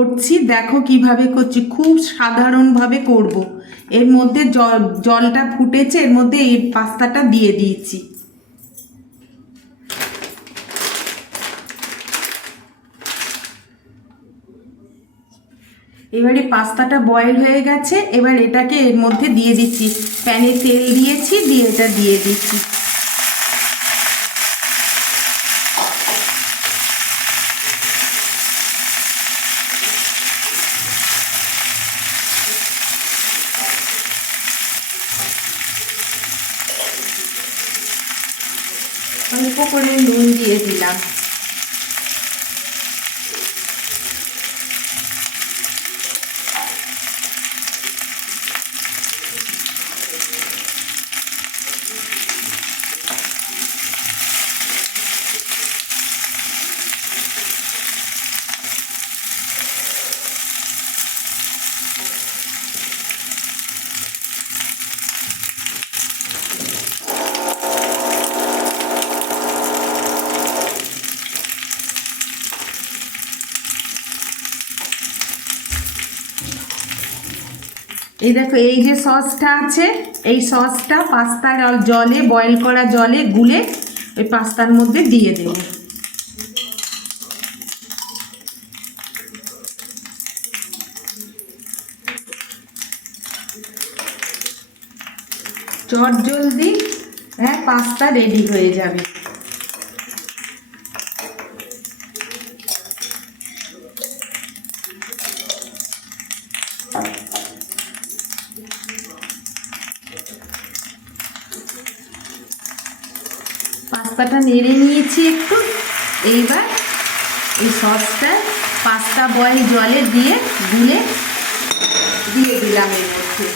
করছি, দেখো কিভাবে করছি। খুব সাধারণভাবে করব। এর মধ্যে জলটা ফুটেছে, এর মধ্যে এই পাস্তাটা দিয়ে দিয়েছি। এবারে পাস্তাটা বয়েল হয়ে গেছে, এবার এটাকে এর মধ্যে দিয়ে দিচ্ছি। প্যানে তেল দিয়েছি, দিয়ে এটা দিয়ে দিচ্ছি। অল্প করে নুন দিয়ে দিলাম। এই দেখো, এই যে সসটা আছে, এই সসটা পাস্তার জলে, বয়েল করা জলে গুলে ওই পাস্তার মধ্যে দিয়ে দেব। চটজলদি পাস্তা রেডি হয়ে যাবে। পাস্তাটা নেড়ে নিয়েছি একটু। এইবার এই সসটা পাস্তা বয়েল জলে দিয়ে গুলে দিয়ে দিলাম এর মধ্যে।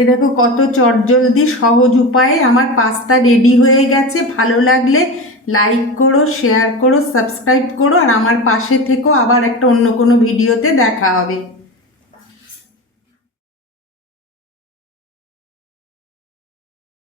এই দেখো কত চটজলদি সহজ উপায়ে আমার পাস্তা রেডি হয়ে গেছে। ভালো লাগলে লাইক করো, শেয়ার করো, সাবস্ক্রাইব করো, আর আমার পাশে থেকো। আবার একটা অন্য কোনো ভিডিওতে দেখা হবে।